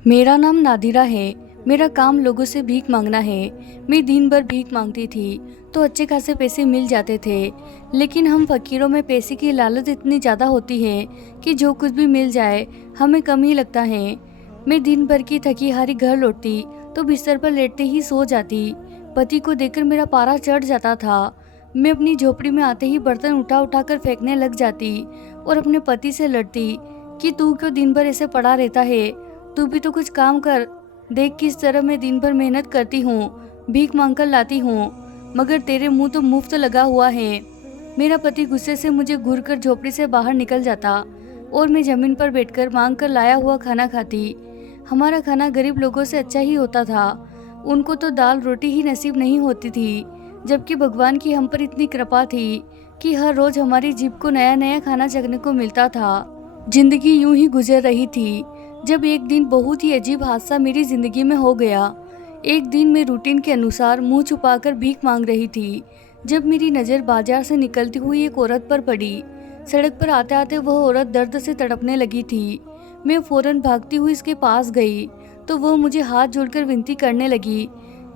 मेरा नाम नादिरा है। मेरा काम लोगों से भीख मांगना है। मैं दिन भर भीख मांगती थी तो अच्छे खासे पैसे मिल जाते थे, लेकिन हम फकीरों में पैसे की लालच इतनी ज़्यादा होती है कि जो कुछ भी मिल जाए हमें कम ही लगता है। मैं दिन भर की थकी हारी घर लौटती तो बिस्तर पर लेटते ही सो जाती। पति को देखकर मेरा पारा चढ़ जाता था। मैं अपनी झोपड़ी में आते ही बर्तन उठा उठा कर फेंकने लग जाती और अपने पति से लड़ती कि तू क्यों दिन भर ऐसे पड़ा रहता है, तू भी तो कुछ काम कर। देख किस तरह मैं दिन भर मेहनत करती हूँ, भीख मांग कर लाती हूँ, मगर तेरे मुंह तो मुफ्त लगा हुआ है। मेरा पति गुस्से से मुझे घूर कर झोपड़ी से बाहर निकल जाता और मैं जमीन पर बैठकर मांग कर लाया हुआ खाना खाती। हमारा खाना गरीब लोगों से अच्छा ही होता था। उनको तो दाल रोटी ही नसीब नहीं होती थी, जबकि भगवान की हम पर इतनी कृपा थी कि हर रोज हमारी जीभ को नया नया खाना चखने को मिलता था। जिंदगी यूं ही गुजर रही थी जब एक दिन बहुत ही अजीब हादसा मेरी जिंदगी में हो गया। एक दिन मैं रूटीन के अनुसार मुंह छुपाकर भीख मांग रही थी जब मेरी नज़र बाजार से निकलती हुई एक औरत पर पड़ी। सड़क पर आते आते वह औरत दर्द से तड़पने लगी थी। मैं फौरन भागती हुई इसके पास गई तो वह मुझे हाथ जोड़कर विनती करने लगी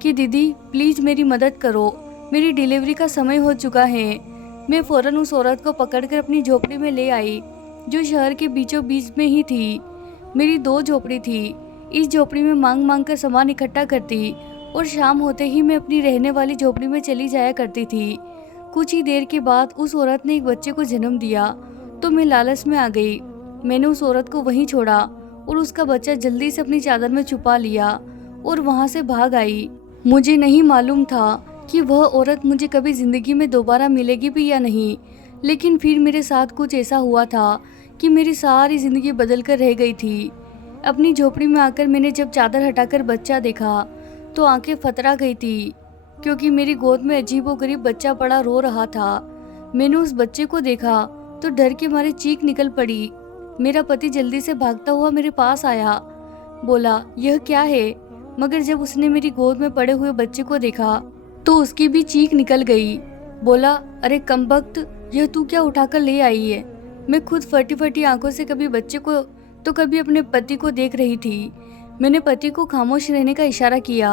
कि दीदी प्लीज़ मेरी मदद करो, मेरी डिलीवरी का समय हो चुका है। मैं फौरन उस औरत को पकड़कर अपनी झोपड़ी में ले आई जो शहर के बीचों बीच में ही थी। मेरी दो झोपड़ी थी। इस झोपड़ी में मांग मांग कर सामान इकट्ठा करती और शाम होते ही मैं अपनी रहने वाली झोपड़ी में चली जाया करती थी। कुछ ही देर के बाद उस औरत ने एक बच्चे को जन्म दिया तो मैं लालच में आ गई। मैंने उस औरत को वहीं छोड़ा और उसका बच्चा जल्दी से अपनी चादर में छुपा लिया और वहां से भाग आई। मुझे नहीं मालूम था कि वह औरत मुझे कभी जिंदगी में दोबारा मिलेगी भी या नहीं, लेकिन फिर मेरे साथ कुछ ऐसा हुआ था कि मेरी सारी जिंदगी बदल कर रह गई थी। अपनी झोपड़ी में आकर मैंने जब चादर हटाकर बच्चा देखा तो आंखें फतरा गई थी, क्योंकि मेरी गोद में अजीबोगरीब बच्चा पड़ा रो रहा था। मैंने उस बच्चे को देखा तो डर के मारे चीख निकल पड़ी। मेरा पति जल्दी से भागता हुआ मेरे पास आया, बोला यह क्या है, मगर जब उसने मेरी गोद में पड़े हुए बच्चे को देखा तो उसकी भी चीख निकल गई। बोला अरे कमबख्त, यह तू क्या उठाकर ले आई है। मैं खुद फटी फटी आंखों से कभी बच्चे को तो कभी अपने पति को देख रही थी। मैंने पति को खामोश रहने का इशारा किया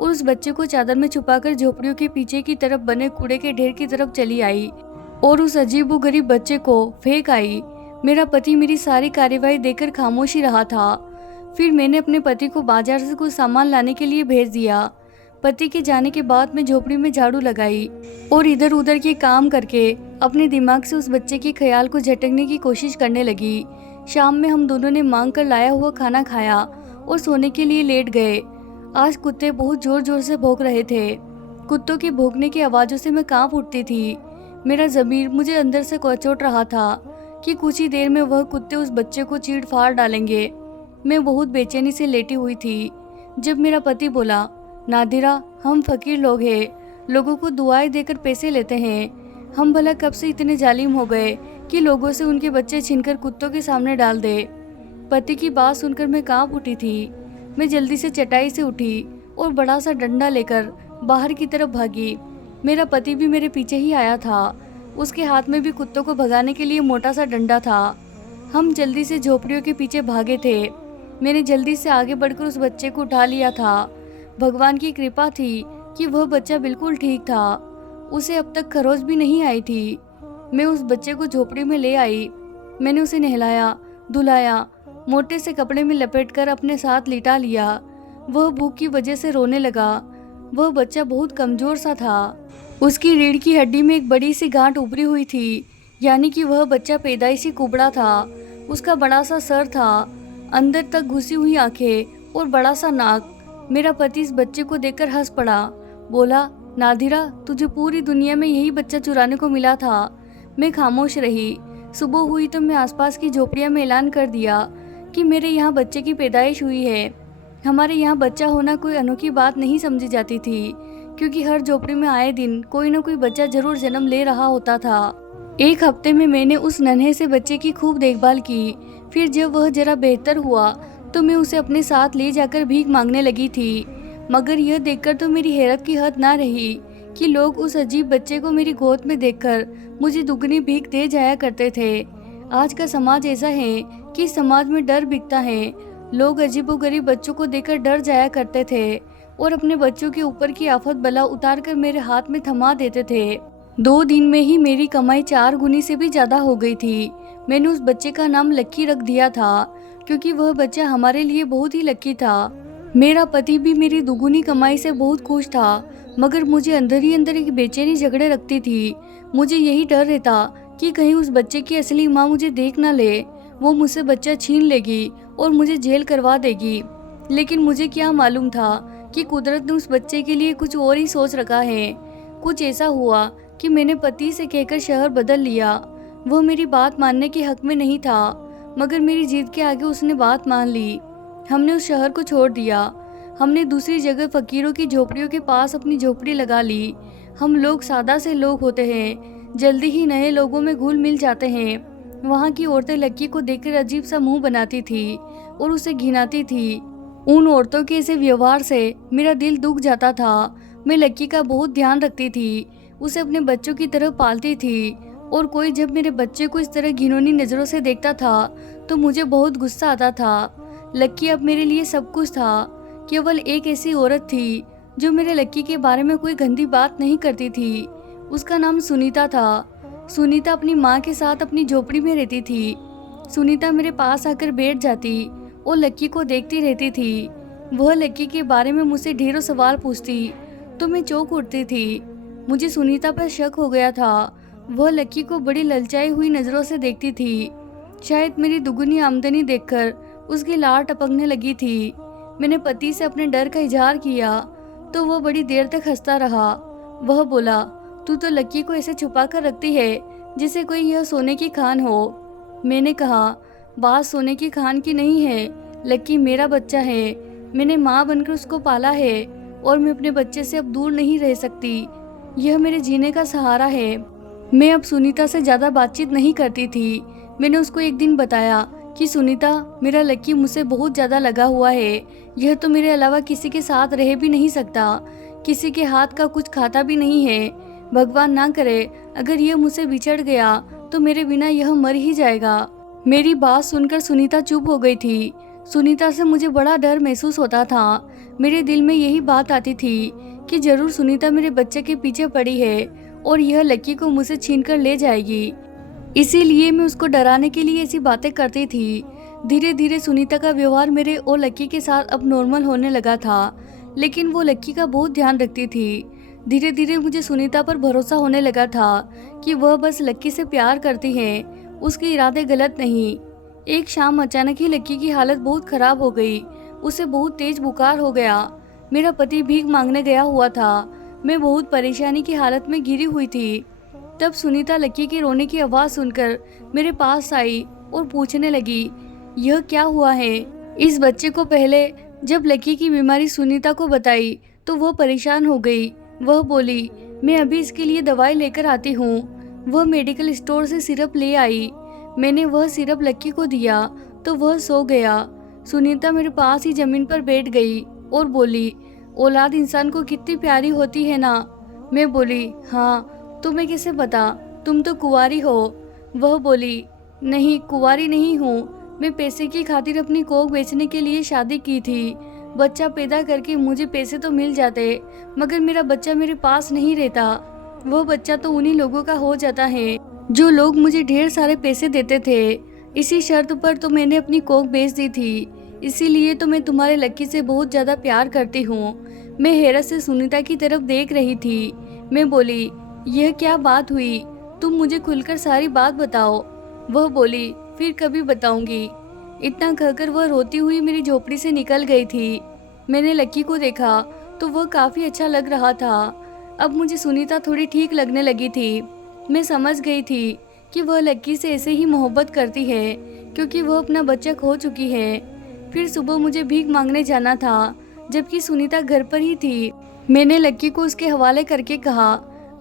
और उस बच्चे को चादर में छुपाकर झोपड़ियों के पीछे की तरफ बने कूड़े के ढेर की तरफ चली आई और उस अजीबोगरीब बच्चे को फेंक आई। मेरा पति मेरी सारी कार्यवाही देखकर खामोश ही रहा था। फिर मैंने अपने पति को बाजार से कुछ सामान लाने के लिए भेज दिया। पति के जाने के बाद मैं झोपड़ी में झाड़ू लगाई और इधर उधर के काम करके अपने दिमाग से उस बच्चे के ख्याल को झटकने की कोशिश करने लगी। शाम में हम दोनों ने मांग कर लाया हुआ खाना खाया और सोने के लिए लेट गए। आज कुत्ते बहुत जोर जोर से भौंक रहे थे। कुत्तों के भौंकने की आवाज़ों से मैं कांप उठती थी। मेरा ज़मीर मुझे अंदर से कचोट रहा था कि कुछ ही देर में वह कुत्ते उस बच्चे को चीड़ फाड़ डालेंगे। मैं बहुत बेचैनी से लेटी हुई थी जब मेरा पति बोला, नादिरा हम फकीर लोग हैं, लोगों को दुआएं देकर पैसे लेते हैं। हम भला कब से इतने जालिम हो गए कि लोगों से उनके बच्चे छीनकर कुत्तों के सामने डाल दे। पति की बात सुनकर मैं कांप उठी थी। मैं जल्दी से चटाई से उठी और बड़ा सा डंडा लेकर बाहर की तरफ भागी। मेरा पति भी मेरे पीछे ही आया था। उसके हाथ में भी कुत्तों को भगाने के लिए मोटा सा डंडा था। हम जल्दी से झोपड़ियों के पीछे भागे थे। मैंने जल्दी से आगे बढ़कर उस बच्चे को उठा लिया था। भगवान की कृपा थी कि वह बच्चा बिल्कुल ठीक था। उसे अब तक खरोच भी नहीं आई थी। मैं उस बच्चे को झोपड़ी में ले आई। मैंने उसे नहलाया, धुलाया, मोटे से कपड़े में लपेटकर अपने साथ लिटा लिया। वह भूख की वजह से रोने लगा। वह बच्चा बहुत कमजोर सा था। उसकी रीढ़ की हड्डी में एक बड़ी सी गांठ उभरी हुई थी, यानी कि वह बच्चा पैदाइशी कुबड़ा था। उसका बड़ा सा सर था, अंदर तक घुसी हुई आंखें और बड़ा सा नाक। मेरा पति इस बच्चे को देखकर हंस पड़ा, बोला नादिरा तुझे पूरी दुनिया में यही बच्चा चुराने को मिला था। मैं खामोश रही। सुबह हुई तो मैं आसपास की झोपड़ियां में ऐलान कर दिया कि मेरे यहाँ बच्चे की पैदाइश हुई है। हमारे यहाँ बच्चा होना कोई अनोखी बात नहीं समझी जाती थी, क्योंकि हर झोपड़ी में आए दिन कोई न कोई बच्चा जरूर जन्म ले रहा होता था। एक हफ्ते में मैंने उस नन्हे से बच्चे की खूब देखभाल की। फिर जब वह जरा बेहतर हुआ तो मैं उसे अपने साथ ले जाकर भीख मांगने लगी थी। मगर यह देखकर तो मेरी हैरत की हद ना रही कि लोग उस अजीब बच्चे को मेरी गोद में देखकर मुझे दुगनी भीख दे जाया करते थे। आज का समाज ऐसा है कि समाज में डर बिकता है। लोग अजीबोगरीब बच्चों को देखकर डर जाया करते थे और अपने बच्चों के ऊपर की आफत बला उतार कर मेरे हाथ में थमा देते थे। 2 दिन में ही मेरी कमाई 4 गुनी से भी ज्यादा हो गई थी। मैंने उस बच्चे का नाम लक्की रख दिया था क्योंकि वह बच्चा हमारे लिए बहुत ही लकी था। मेरा पति भी मेरी दुगुनी कमाई से बहुत खुश था, मगर मुझे अंदर ही अंदर एक बेचैनी झगड़े रखती थी। मुझे यही डर रहता कि कहीं उस बच्चे की असली माँ मुझे देख ना ले, वो मुझसे बच्चा छीन लेगी और मुझे जेल करवा देगी। लेकिन मुझे क्या मालूम था कि कुदरत ने उस बच्चे के लिए कुछ और ही सोच रखा है। कुछ ऐसा हुआ कि मैंने पति से कहकर शहर बदल लिया। वह मेरी बात मानने के हक में नहीं था, मगर मेरी जिद के आगे उसने बात मान ली। हमने उस शहर को छोड़ दिया। हमने दूसरी जगह फकीरों की झोपड़ियों के पास अपनी झोपड़ी लगा ली। हम लोग सादा से लोग होते हैं, जल्दी ही नए लोगों में घुल मिल जाते हैं। वहाँ की औरतें लक्की को देखकर अजीब सा मुंह बनाती थी और उसे घिनाती थी। उन औरतों के ऐसे व्यवहार से मेरा दिल दुख जाता था। मैं लक्की का बहुत ध्यान रखती थी, उसे अपने बच्चों की तरह पालती थी, और कोई जब मेरे बच्चे को इस तरह घिनौनी नज़रों से देखता था तो मुझे बहुत गुस्सा आता था। लक्की अब मेरे लिए सब कुछ था। केवल एक ऐसी औरत थी जो मेरे लक्की के बारे में कोई गंदी बात नहीं करती थी। उसका नाम सुनीता था। सुनीता अपनी माँ के साथ अपनी झोपड़ी में रहती थी। सुनीता मेरे पास आकर बैठ जाती और लक्की को देखती रहती थी। वह लक्की के बारे में मुझसे ढेरों सवाल पूछती तो मैं चौंक उठती थी। मुझे सुनीता पर शक हो गया था। वह लक्की को बड़ी ललचाई हुई नज़रों से देखती थी। शायद मेरी दुगुनी आमदनी देखकर उसकी लार टपकने लगी थी। मैंने पति से अपने डर का इजहार किया तो वह बड़ी देर तक हंसता रहा। वह बोला, तू तो लक्की को ऐसे छुपा कर रखती है जैसे कोई यह सोने की खान हो। मैंने कहा, बात सोने की खान की नहीं है, लक्की मेरा बच्चा है। मैंने माँ बनकर उसको पाला है और मैं अपने बच्चे से अब दूर नहीं रह सकती। यह मेरे जीने का सहारा है। मैं अब सुनीता से ज़्यादा बातचीत नहीं करती थी। मैंने उसको एक दिन बताया कि सुनीता, मेरा लक्की मुझसे बहुत ज़्यादा लगा हुआ है। यह तो मेरे अलावा किसी के साथ रह भी नहीं सकता, किसी के हाथ का कुछ खाता भी नहीं है। भगवान ना करे अगर यह मुझसे बिछड़ गया तो मेरे बिना यह मर ही जाएगा। मेरी बात सुनकर सुनीता चुप हो गई थी। सुनीता से मुझे बड़ा डर महसूस होता था। मेरे दिल में यही बात आती थी कि जरूर सुनीता मेरे बच्चे के पीछे पड़ी है और यह लक्की को मुझसे छीन कर ले जाएगी। इसीलिए मैं उसको डराने के लिए ऐसी बातें करती थी। धीरे धीरे सुनीता का व्यवहार मेरे और लक्की के साथ अब नॉर्मल होने लगा था, लेकिन वो लक्की का बहुत ध्यान रखती थी। धीरे धीरे मुझे सुनीता पर भरोसा होने लगा था कि वह बस लक्की से प्यार करती है, उसके इरादे गलत नहीं। एक शाम अचानक ही लक्की की हालत बहुत खराब हो गई। उसे बहुत तेज बुखार हो गया। मेरा पति भीख मांगने गया हुआ था। मैं बहुत परेशानी की हालत में घिरी हुई थी। तब सुनीता लक्की के रोने की आवाज़ सुनकर मेरे पास आई और पूछने लगी, यह क्या हुआ है। इस बच्चे को पहले जब लक्की की बीमारी सुनीता को बताई तो वह परेशान हो गई। वह बोली, मैं अभी इसके लिए दवाई लेकर आती हूँ। वह मेडिकल स्टोर से सिरप ले आई। मैंने वह सिरप लक्की को दिया तो वह सो गया। सुनीता मेरे पास ही जमीन पर बैठ गई और बोली, औलाद इंसान को कितनी प्यारी होती है ना। मैं बोली, हाँ, तुम्हें कैसे पता, तुम तो कुंवारी हो। वह बोली, नहीं, कुंवारी नहीं हूँ। मैं पैसे की खातिर अपनी कोख बेचने के लिए शादी की थी। बच्चा पैदा करके मुझे पैसे तो मिल जाते, मगर मेरा बच्चा मेरे पास नहीं रहता। वह बच्चा तो उन्हीं लोगों का हो जाता है जो लोग मुझे ढेर सारे पैसे देते थे। इसी शर्त पर तो मैंने अपनी कोख बेच दी थी। इसीलिए तो मैं तुम्हारे लक्की से बहुत ज़्यादा प्यार करती हूँ। मैं हैरत से सुनीता की तरफ देख रही थी। मैं बोली, यह क्या बात हुई, तुम मुझे खुलकर सारी बात बताओ। वह बोली, फिर कभी बताऊंगी। इतना कहकर वह रोती हुई मेरी झोपड़ी से निकल गई थी। मैंने लक्की को देखा तो वह काफ़ी अच्छा लग रहा था। अब मुझे सुनीता थोड़ी ठीक लगने लगी थी। मैं समझ गई थी कि वह लक्की से ऐसे ही मोहब्बत करती है क्योंकि वह अपना बच्चा खो चुकी है। फिर सुबह मुझे भीख मांगने जाना था, जबकि सुनीता घर पर ही थी। मैंने लक्की को उसके हवाले करके कहा,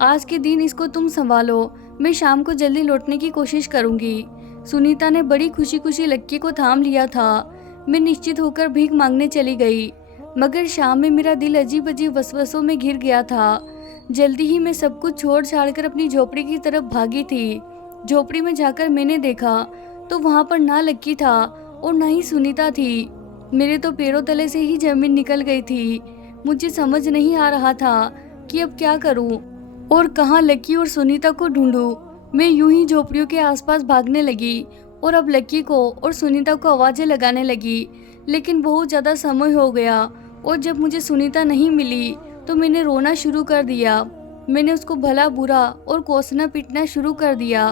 आज के दिन इसको तुम संभालो, मैं शाम को जल्दी लौटने की कोशिश करूंगी। सुनीता ने बड़ी खुशी खुशी लक्की को थाम लिया था। मैं निश्चित होकर भीख मांगने चली गई, मगर शाम में मेरा दिल अजीब अजीब वसवसों में घिर गया था। जल्दी ही मैं सब कुछ छोड़ छाड़ कर अपनी झोपड़ी की तरफ भागी थी। झोपड़ी में जाकर मैंने देखा तो वहाँ पर ना लक्की था और ना ही सुनीता थी। मेरे तो पैरों तले से ही जमीन निकल गई थी। मुझे समझ नहीं आ रहा था कि अब क्या करूं और कहाँ लक्की और सुनीता को ढूंढूं। मैं यूं ही झोपड़ियों के आसपास भागने लगी और अब लक्की को और सुनीता को आवाज़ें लगाने लगी। लेकिन बहुत ज़्यादा समय हो गया और जब मुझे सुनीता नहीं मिली तो मैंने रोना शुरू कर दिया। मैंने उसको भला बुरा और कोसना पीटना शुरू कर दिया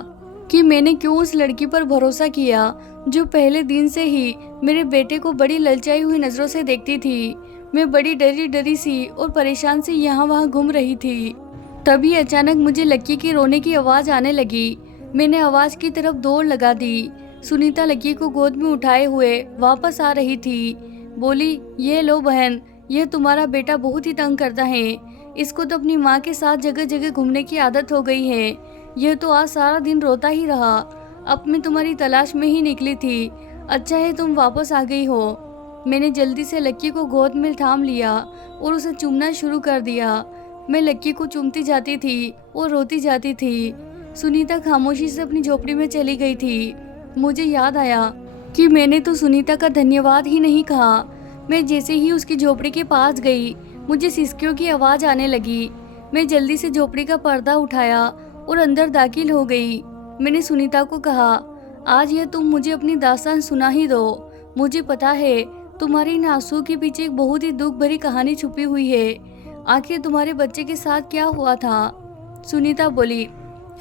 कि मैंने क्यों उस लड़की पर भरोसा किया जो पहले दिन से ही मेरे बेटे को बड़ी ललचाई हुई नज़रों से देखती थी। मैं बड़ी डरी डरी सी और परेशान सी यहाँ वहाँ घूम रही थी। तभी अचानक मुझे लक्की की रोने की आवाज़ आने लगी। मैंने आवाज़ की तरफ दौड़ लगा दी। सुनीता लक्की को गोद में उठाए हुए वापस आ रही थी। बोली, ये लो बहन, यह तुम्हारा बेटा बहुत ही तंग करता है। इसको तो अपनी माँ के साथ जगह जगह घूमने की आदत हो गई है। यह तो आज सारा दिन रोता ही रहा। अब मैं तुम्हारी तलाश में ही निकली थी। अच्छा है तुम वापस आ गई हो। मैंने जल्दी से लक्की को गोद में थाम लिया और उसे चूमना शुरू कर दिया। मैं लक्की को चूमती जाती थी और रोती जाती थी। सुनीता खामोशी से अपनी झोपड़ी में चली गई थी। मुझे याद आया कि मैंने तो सुनीता का धन्यवाद ही नहीं कहा। मैं जैसे ही उसकी झोपड़ी के पास गई, मुझे सिसकियों की आवाज़ आने लगी। मैं जल्दी से झोपड़ी का पर्दा उठाया और अंदर दाखिल हो गई। मैंने सुनीता को कहा, आज यह तुम मुझे अपनी दास्तान सुना ही दो। मुझे पता है तुम्हारी इन आंसुओं के पीछे एक बहुत ही दुख भरी कहानी छुपी हुई है। आखिर तुम्हारे बच्चे के साथ क्या हुआ था? सुनीता बोली,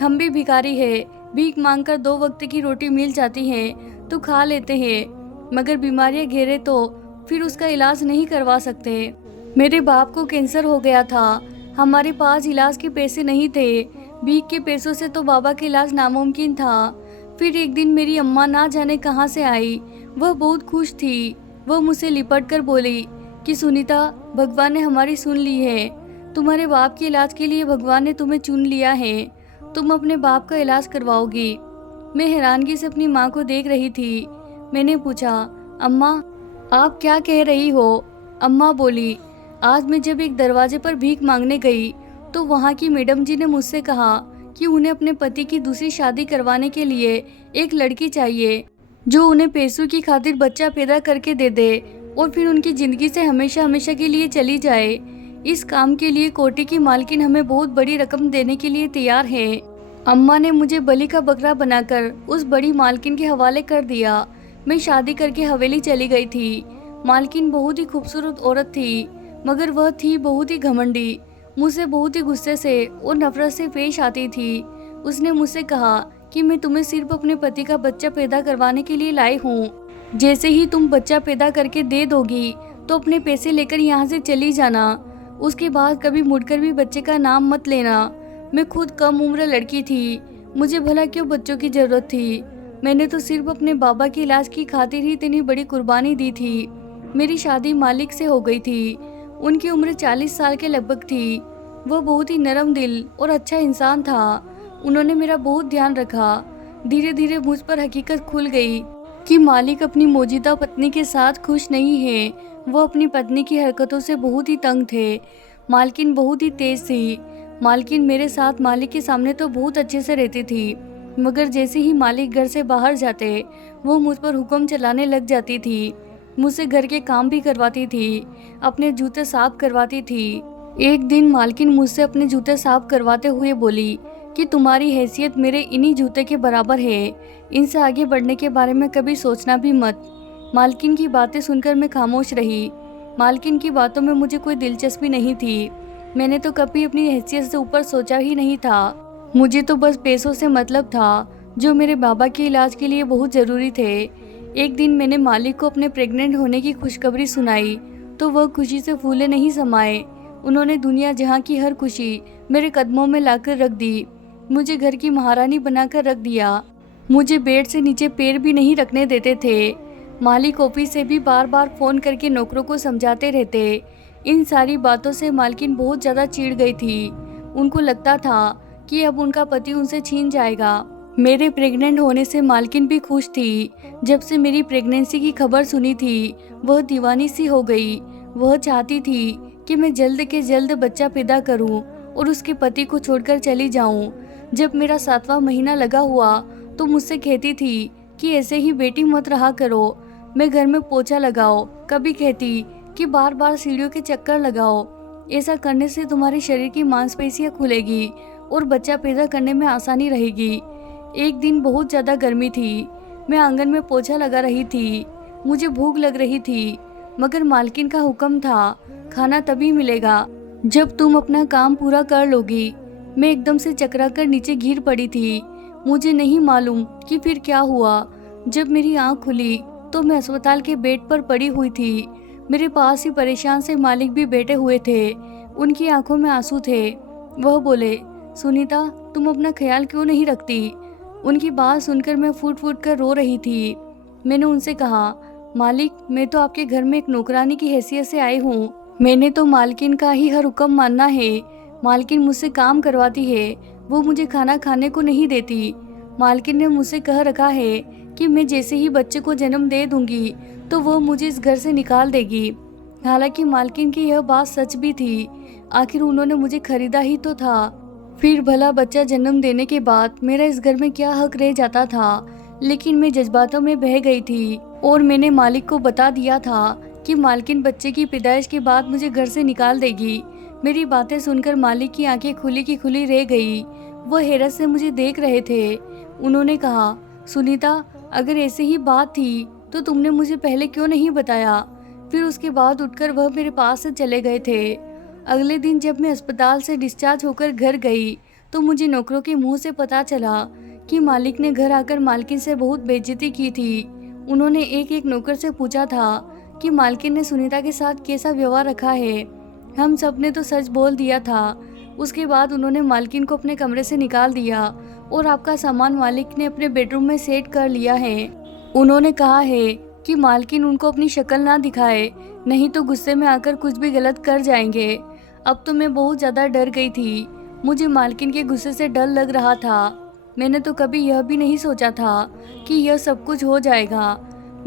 हम भी भिखारी है। भीख मांगकर 2 वक्त की रोटी मिल जाती है तो खा लेते हैं, मगर बीमारियां घेरे तो फिर उसका इलाज नहीं करवा सकते। मेरे बाप को कैंसर हो गया था। हमारे पास इलाज के पैसे नहीं थे। भीख के पैसों से तो बाबा का इलाज नामुमकिन था। फिर एक दिन मेरी अम्मा ना जाने कहाँ से आई। वह बहुत खुश थी। वह मुझसे लिपट कर बोली कि सुनीता, भगवान ने हमारी सुन ली है। तुम्हारे बाप के इलाज के लिए भगवान ने तुम्हें चुन लिया है। तुम अपने बाप का इलाज करवाओगी। मैं हैरानगी से अपनी माँ को देख रही थी। मैंने पूछा, अम्मा आप क्या कह रही हो? अम्मा बोली, आज मैं जब एक दरवाजे पर भीख मांगने गई तो वहाँ की मैडम जी ने मुझसे कहा कि उन्हें अपने पति की दूसरी शादी करवाने के लिए एक लड़की चाहिए जो उन्हें पैसों की खातिर बच्चा पैदा करके दे दे और फिर उनकी ज़िंदगी से हमेशा हमेशा के लिए चली जाए। इस काम के लिए कोठी की मालकिन हमें बहुत बड़ी रकम देने के लिए तैयार है। अम्मा ने मुझे बलि का बकरा बनाकर उस बड़ी मालकिन के हवाले कर दिया। मैं शादी करके हवेली चली गई थी। मालकिन बहुत ही खूबसूरत औरत थी, मगर वह थी बहुत ही घमंडी। मुझसे बहुत ही गुस्से से और नफरत से पेश आती थी। उसने मुझसे कहा कि मैं तुम्हें सिर्फ अपने पति का बच्चा पैदा करवाने के लिए लाई हूँ। जैसे ही तुम बच्चा पैदा करके दे दोगी तो अपने पैसे लेकर यहाँ से चली जाना। उसके बाद कभी मुड़कर भी बच्चे का नाम मत लेना। मैं खुद कम उम्र लड़की थी। मुझे भला क्यों बच्चों की जरूरत थी? मैंने तो सिर्फ अपने बाबा के इलाज की खातिर ही इतनी बड़ी कुर्बानी दी थी। मेरी शादी मालिक से हो गई थी। उनकी उम्र 40 साल के लगभग थी। वह बहुत ही नरम दिल और अच्छा इंसान था। उन्होंने मेरा बहुत ध्यान रखा। धीरे धीरे मुझ पर हकीकत खुल गई कि मालिक अपनी मौजूदा पत्नी के साथ खुश नहीं है। वह अपनी पत्नी की हरकतों से बहुत ही तंग थे। मालकिन बहुत ही तेज थी। मालकिन मेरे साथ मालिक के सामने तो बहुत अच्छे से रहती थी, मगर जैसे ही मालिक घर से बाहर जाते वो मुझ पर हुक्म चलाने लग जाती थी। मुझसे घर के काम भी करवाती थी, अपने जूते साफ करवाती थी। एक दिन मालकिन मुझसे अपने जूते साफ करवाते हुए बोली कि तुम्हारी हैसियत मेरे इन्हीं जूते के बराबर है। इनसे आगे बढ़ने के बारे में कभी सोचना भी मत। मालकिन की बातें सुनकर मैं खामोश रही। मालकिन की बातों में मुझे कोई दिलचस्पी नहीं थी। मैंने तो कभी अपनी हैसियत से ऊपर सोचा ही नहीं था। मुझे तो बस पैसों से मतलब था जो मेरे बाबा के इलाज के लिए बहुत ज़रूरी थे। एक दिन मैंने मालिक को अपने प्रेग्नेंट होने की खुशखबरी सुनाई तो वह खुशी से फूले नहीं समाए। उन्होंने दुनिया जहाँ की हर खुशी मेरे कदमों में लाकर रख दी। मुझे घर की महारानी बनाकर रख दिया। मुझे बेड से नीचे पैर भी नहीं रखने देते थे। मालिक ऑफिस से भी बार बार फ़ोन करके नौकरों को समझाते रहते। इन सारी बातों से मालकिन बहुत ज़्यादा चिढ़ गई थी। उनको लगता था कि अब उनका पति उनसे छीन जाएगा। मेरे प्रेग्नेंट होने से मालकिन भी खुश थी। जब से मेरी प्रेगनेंसी की खबर सुनी थी वह दीवानी सी हो गई। वह चाहती थी कि मैं जल्द के जल्द बच्चा पैदा करूं और उसके पति को छोड़कर चली जाऊं। जब मेरा 7वां महीना लगा हुआ तो मुझसे कहती थी कि ऐसे ही बेटी मत रहा करो। मैं घर में पोछा लगाओ, कभी कहती कि बार बार सीढ़ियों के चक्कर लगाओ, ऐसा करने से तुम्हारे शरीर की मांसपेशियां खुलेगी और बच्चा पैदा करने में आसानी रहेगी। एक दिन बहुत ज़्यादा गर्मी थी, मैं आंगन में पोछा लगा रही थी, मुझे भूख लग रही थी, मगर मालकिन का हुक्म था खाना तभी मिलेगा जब तुम अपना काम पूरा कर लोगी। मैं एकदम से चकरा कर नीचे गिर पड़ी थी। मुझे नहीं मालूम कि फिर क्या हुआ। जब मेरी आंख खुली तो मैं अस्पताल के बेड पर पड़ी हुई थी। मेरे पास ही परेशान से मालिक भी बैठे हुए थे, उनकी आंखों में आंसू थे। वह बोले, सुनीता तुम अपना ख्याल क्यों नहीं रखती? उनकी बात सुनकर मैं फूट फूट कर रो रही थी। मैंने उनसे कहा, मालिक मैं तो आपके घर में एक नौकरानी की हैसियत से आई हूँ, मैंने तो मालकिन का ही हर हुक्म मानना है। मालकिन मुझसे काम करवाती है, वो मुझे खाना खाने को नहीं देती। मालकिन ने मुझसे कह रखा है कि मैं जैसे ही बच्चे को जन्म दे दूंगी तो वो मुझे इस घर से निकाल देगी। हालांकि मालकिन की यह बात सच भी थी, आखिर उन्होंने मुझे खरीदा ही तो था। फिर भला बच्चा जन्म देने के बाद मेरा इस घर में क्या हक रह जाता था। लेकिन मैं जज्बातों में बह गई थी और मैंने मालिक को बता दिया था कि मालकिन बच्चे की पैदाइश के बाद मुझे घर से निकाल देगी। मेरी बातें सुनकर मालिक की आंखें खुली की खुली रह गई। वह हैरत से मुझे देख रहे थे। उन्होंने कहा, सुनीता अगर ऐसी ही बात थी तो तुमने मुझे पहले क्यों नहीं बताया? फिर उसके बाद उठकर वह मेरे पास से चले गए थे। अगले दिन जब मैं अस्पताल से डिस्चार्ज होकर घर गई तो मुझे नौकरों के मुंह से पता चला कि मालिक ने घर आकर मालकिन से बहुत बेइज्जती की थी। उन्होंने एक एक नौकर से पूछा था कि मालकिन ने सुनीता के साथ कैसा व्यवहार रखा है। हम सब ने तो सच बोल दिया था। उसके बाद उन्होंने मालकिन को अपने कमरे से निकाल दिया और आपका सामान मालिक ने अपने बेडरूम में सेट कर लिया है। उन्होंने कहा है कि मालकिन उनको अपनी शक्ल ना दिखाए, नहीं तो गुस्से में आकर कुछ भी गलत कर जाएंगे। अब तो मैं बहुत ज़्यादा डर गई थी। मुझे मालकिन के गुस्से से डर लग रहा था। मैंने तो कभी यह भी नहीं सोचा था कि यह सब कुछ हो जाएगा।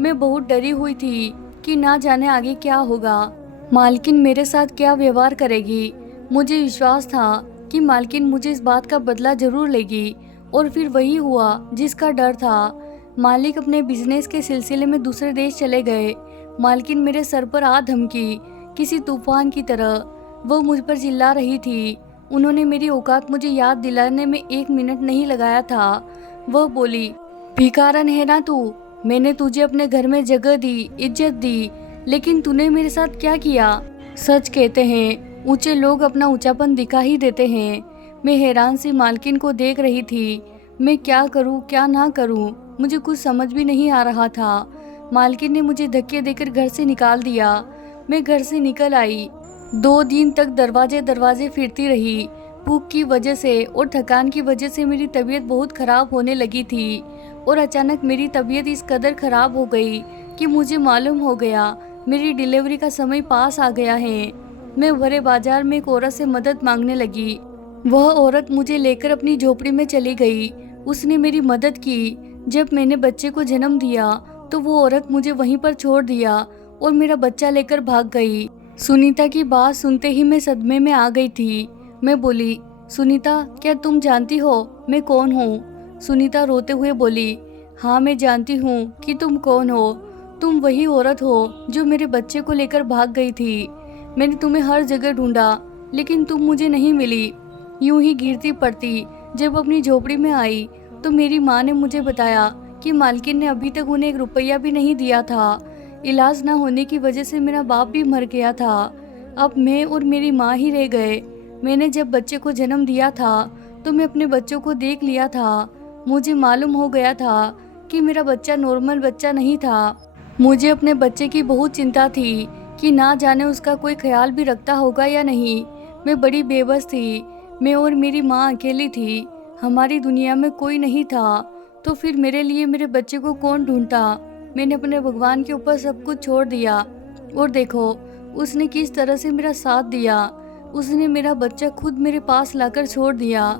मैं बहुत डरी हुई थी कि ना जाने आगे क्या होगा, मालकिन मेरे साथ क्या व्यवहार करेगी। मुझे विश्वास था कि मालकिन मुझे इस बात का बदला जरूर लेगी और फिर वही हुआ जिसका डर था। मालिक अपने बिजनेस के सिलसिले में दूसरे देश चले गए। मालकिन मेरे सर पर आ धमकी किसी तूफान की तरह। वो मुझ पर चिल्ला रही थी। उन्होंने मेरी औकात मुझे याद दिलाने में 1 मिनट नहीं लगाया था। वह बोली, भिखारन है ना तू? मैंने तुझे अपने घर में जगह दी, इज्जत दी, लेकिन तूने मेरे साथ क्या किया? सच कहते हैं ऊंचे लोग अपना ऊंचापन दिखा ही देते हैं। मैं हैरान सी मालकिन को देख रही थी। मैं क्या करूं क्या ना करूं, मुझे कुछ समझ भी नहीं आ रहा था। मालकिन ने मुझे धक्के देकर घर से निकाल दिया। मैं घर से निकल आई। 2 दिन तक दरवाजे दरवाजे फिरती रही। भूख की वजह से और थकान की वजह से मेरी तबीयत बहुत खराब होने लगी थी और अचानक मेरी तबीयत इस कदर खराब हो गई कि मुझे मालूम हो गया मेरी डिलीवरी का समय पास आ गया है। मैं भरे बाजार में एक औरत से मदद मांगने लगी। वह औरत मुझे लेकर अपनी झोपड़ी में चली गई। उसने मेरी मदद की। जब मैंने बच्चे को जन्म दिया तो वो औरत मुझे वहीं पर छोड़ दिया और मेरा बच्चा लेकर भाग गई। सुनीता की बात सुनते ही मैं सदमे में आ गई थी। मैं बोली, सुनीता क्या तुम जानती हो मैं कौन हूँ? सुनीता रोते हुए बोली, हाँ मैं जानती हूँ कि तुम कौन हो। तुम वही औरत हो जो मेरे बच्चे को लेकर भाग गई थी। मैंने तुम्हें हर जगह ढूंढा लेकिन तुम मुझे नहीं मिली। यूं ही गिरती पड़ती जब अपनी झोपड़ी में आई तो मेरी माँ ने मुझे बताया कि मालकिन ने अभी तक उन्हें 1 रुपया भी नहीं दिया था। इलाज ना होने की वजह से मेरा बाप भी मर गया था। अब मैं और मेरी माँ ही रह गए। मैंने जब बच्चे को जन्म दिया था तो मैं अपने बच्चों को देख लिया था। मुझे मालूम हो गया था कि मेरा बच्चा नॉर्मल बच्चा नहीं था। मुझे अपने बच्चे की बहुत चिंता थी कि ना जाने उसका कोई ख्याल भी रखता होगा या नहीं। मैं बड़ी बेबस थी। मैं और मेरी माँ अकेली थी। हमारी दुनिया में कोई नहीं था। तो फिर मेरे लिए मेरे बच्चे को कौन ढूंढता? मैंने अपने भगवान के ऊपर सब कुछ छोड़ दिया और देखो उसने किस तरह से मेरा साथ दिया। उसने मेरा बच्चा खुद मेरे पास लाकर छोड़ दिया।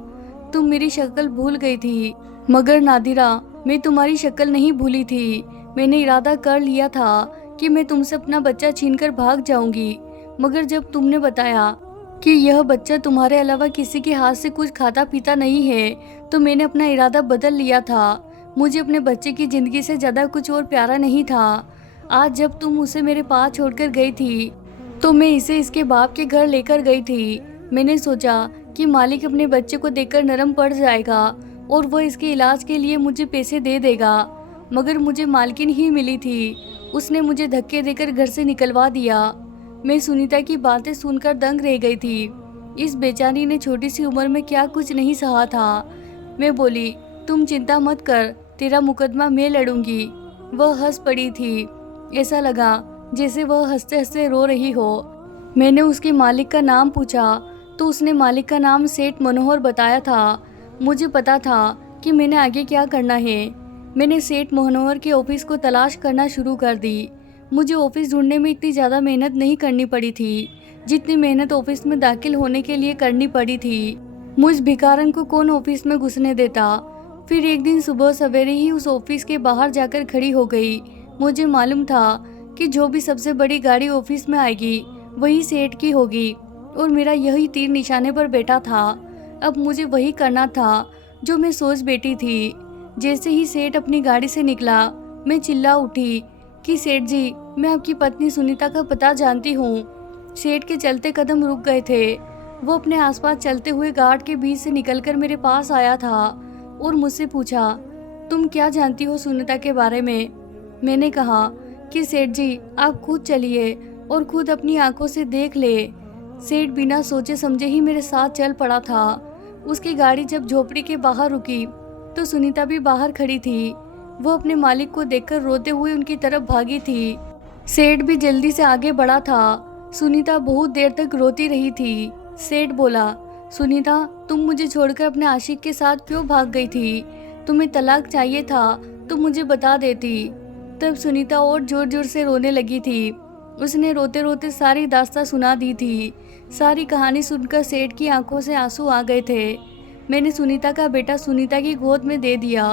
तुम मेरी शक्ल भूल गई थी, मगर नादिरा मैं तुम्हारी शक्ल नहीं भूली थी। मैंने इरादा कर लिया था कि मैं तुमसे अपना बच्चा छीनकर भाग जाऊंगी, मगर जब तुमने बताया कि यह बच्चा तुम्हारे अलावा किसी के हाथ से कुछ खाता पीता नहीं है तो मैंने अपना इरादा बदल लिया था। मुझे अपने बच्चे की ज़िंदगी से ज़्यादा कुछ और प्यारा नहीं था। आज जब तुम उसे मेरे पास छोड़कर गई थी तो मैं इसे इसके बाप के घर लेकर गई थी। मैंने सोचा कि मालिक अपने बच्चे को देखकर नरम पड़ जाएगा और वह इसके इलाज के लिए मुझे पैसे दे देगा, मगर मुझे मालकिन ही मिली थी। उसने मुझे धक्के देकर घर से निकलवा दिया। मैं सुनीता की बातें सुनकर दंग रह गई थी। इस बेचारी ने छोटी सी उम्र में क्या कुछ नहीं सहा था। मैं बोली, तुम चिंता मत कर, तेरा मुकदमा मैं लड़ूंगी। वह हंस पड़ी थी। ऐसा लगा जैसे वह हंसते हंसते रो रही हो। मैंने उसके मालिक का नाम पूछा तो उसने मालिक का नाम सेठ मनोहर बताया था। मुझे पता था कि मैंने आगे क्या करना है। मैंने सेठ मनोहर के ऑफिस को तलाश करना शुरू कर दी। मुझे ऑफिस ढूंढने में इतनी ज़्यादा मेहनत नहीं करनी पड़ी थी जितनी मेहनत ऑफिस में दाखिल होने के लिए करनी पड़ी थी। मुझ भिखारन को कौन ऑफिस में घुसने देता। फिर एक दिन सुबह सवेरे ही उस ऑफिस के बाहर जाकर खड़ी हो गई। मुझे मालूम था कि जो भी सबसे बड़ी गाड़ी ऑफिस में आएगी वही सेठ की होगी और मेरा यही तीर निशाने पर बैठा था। अब मुझे वही करना था जो मैं सोच बैठी थी। जैसे ही सेठ अपनी गाड़ी से निकला मैं चिल्ला उठी कि सेठ जी, मैं आपकी पत्नी सुनीता का पता जानती हूँ। सेठ के चलते कदम रुक गए थे। वो अपने आसपास चलते हुए गार्ड के बीच से निकलकर मेरे पास आया था और मुझसे पूछा, तुम क्या जानती हो सुनीता के बारे में? मैंने कहा कि सेठ जी, आप खुद चलिए और खुद अपनी आंखों से देख ले। सेठ बिना सोचे समझे ही मेरे साथ चल पड़ा था। उसकी गाड़ी जब झोपड़ी के बाहर रुकी तो सुनीता भी बाहर खड़ी थी। वो अपने मालिक को देखकर रोते हुए उनकी तरफ भागी थी। सेठ भी जल्दी से आगे बढ़ा था। सुनीता बहुत देर तक रोती रही थी। सेठ बोला, सुनीता, तुम मुझे छोड़कर अपने आशिक के साथ क्यों भाग गई थी? तुम्हें तलाक चाहिए था तो मुझे बता देती। तब सुनीता और जोर जोर से रोने लगी थी। उसने रोते रोते सारी दास्तां सुना दी थी। सारी कहानी सुनकर सेठ की आंखों से आंसू आ गए थे। मैंने सुनीता का बेटा सुनीता की गोद में दे दिया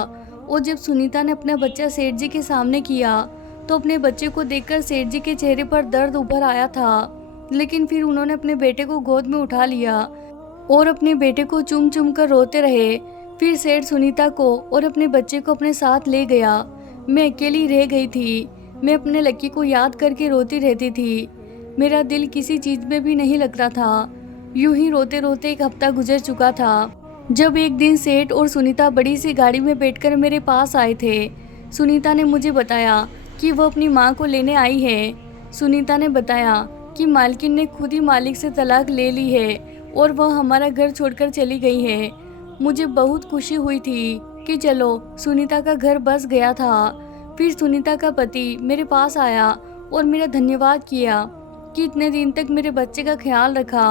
और जब सुनीता ने अपना बच्चा सेठ जी के सामने किया तो अपने बच्चे को देखकर सेठ जी के चेहरे पर दर्द उभर आया था। लेकिन फिर उन्होंने अपने बेटे को गोद में उठा लिया और अपने बेटे को चूम चूम कर रोते रहे। फिर सेठ सुनीता को और अपने बच्चे को अपने साथ ले गया। मैं अकेली रह गई थी। मैं अपने लक्की को याद करके रोती रहती थी। मेरा दिल किसी चीज़ में भी नहीं लगता था। यूं ही रोते रोते एक हफ्ता गुजर चुका था जब एक दिन सेठ और सुनीता बड़ी सी गाड़ी में बैठकर मेरे पास आए थे। सुनीता ने मुझे बताया कि वह अपनी माँ को लेने आई है। सुनीता ने बताया कि मालकिन ने खुद ही मालिक से तलाक ले ली है और वह हमारा घर छोड़कर चली गई है। मुझे बहुत खुशी हुई थी कि चलो सुनीता का घर बस गया था। फिर सुनीता का पति मेरे पास आया और मेरा धन्यवाद किया कि इतने दिन तक मेरे बच्चे का ख्याल रखा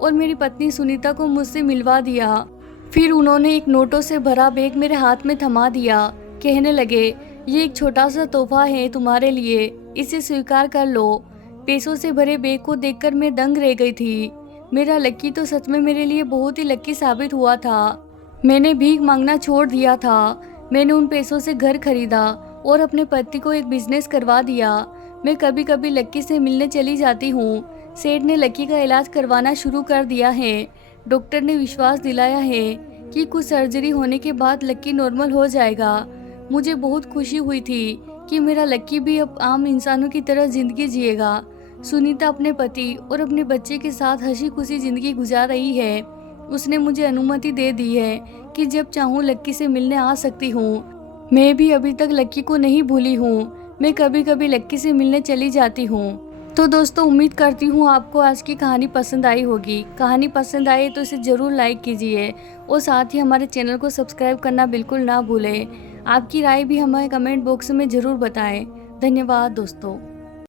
और मेरी पत्नी सुनीता को मुझसे मिलवा दिया। फिर उन्होंने एक नोटों से भरा बैग मेरे हाथ में थमा दिया। कहने लगे, ये एक छोटा सा तोहफा है तुम्हारे लिए, इसे स्वीकार कर लो। पैसों से भरे बैग को देखकर मैं दंग रह गई थी। मेरा लक्की तो सच में मेरे लिए बहुत ही लक्की साबित हुआ था। मैंने भीख मांगना छोड़ दिया था। मैंने उन पैसों से घर खरीदा और अपने पति को एक बिजनेस करवा दिया। मैं कभी कभी लक्की से मिलने चली जाती हूँ। सेठ ने लक्की का इलाज करवाना शुरू कर दिया है। डॉक्टर ने विश्वास दिलाया है कि कुछ सर्जरी होने के बाद लक्की नॉर्मल हो जाएगा। मुझे बहुत खुशी हुई थी कि मेरा लक्की भी अब आम इंसानों की तरह जिंदगी जिएगा। सुनीता अपने पति और अपने बच्चे के साथ हंसी खुशी जिंदगी गुजार रही है। उसने मुझे अनुमति दे दी है कि जब चाहूँ लक्की से मिलने आ सकती हूँ। मैं भी अभी तक लक्की को नहीं भूली हूँ। मैं कभी कभी लक्की से मिलने चली जाती हूँ। तो दोस्तों, उम्मीद करती हूँ आपको आज की कहानी पसंद आई होगी। कहानी पसंद आए तो इसे ज़रूर लाइक कीजिए और साथ ही हमारे चैनल को सब्सक्राइब करना बिल्कुल ना भूलें। आपकी राय भी हमें कमेंट बॉक्स में ज़रूर बताएं। धन्यवाद दोस्तों।